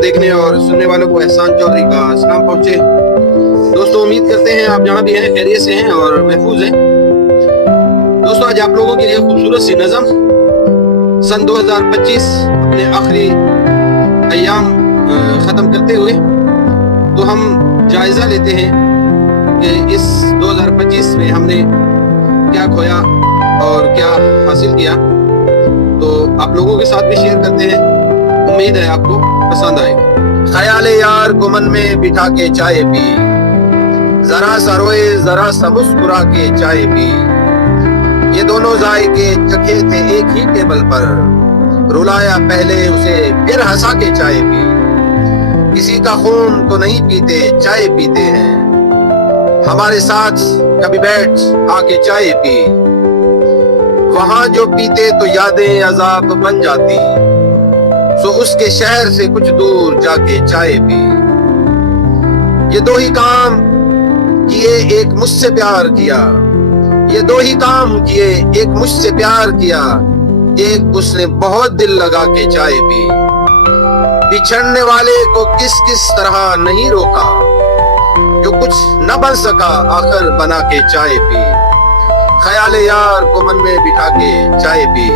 تمام دیکھنے اور سننے والوں کو احسان چودھری کا سلام پہنچے۔ دوستو امید کرتے ہیں آپ جہاں بھی ہیں خیریت سے ہیں اور محفوظ ہیں۔ دوستو آج آپ لوگوں کے لیے خوبصورت سی نظم سن 2025 اپنے آخری ایام ختم کرتے ہوئے تو ہم جائزہ لیتے ہیں کہ اس 2025 میں ہم نے کیا کھویا اور کیا حاصل کیا، تو آپ لوگوں کے ساتھ بھی شیئر کرتے ہیں۔ امید ہے آپ کو پسند آئے گا۔ خیال یار کو من میں بٹھا کے چائے پی، ذرا سا روئے ذرا سا مسکرا کے چائے پی، یہ دونوں ذائقے چکھے تھے ایک ہی ٹیبل پر، رلایا پہلے اسے پھر ہنسا کے چائے پی، کسی کا خون تو نہیں پیتے چائے پیتے ہیں، ہمارے ساتھ کبھی بیٹھ آ کے چائے پی، وہاں جو پیتے تو یادیں عذاب بن جاتی، سو اس کے شہر سے کچھ دور جا کے چائے پی، یہ دو ہی کام کیے ایک مجھ سے پیار کیا، یہ دو ہی کام کیے ایک مجھ سے پیار کیا، ایک اس نے بہت دل لگا کے چائے پی، بچھڑنے والے کو کس کس طرح نہیں روکا، جو کچھ نہ بن سکا آخر بنا کے چائے پی، خیال یار کو من میں بٹھا کے چائے پی۔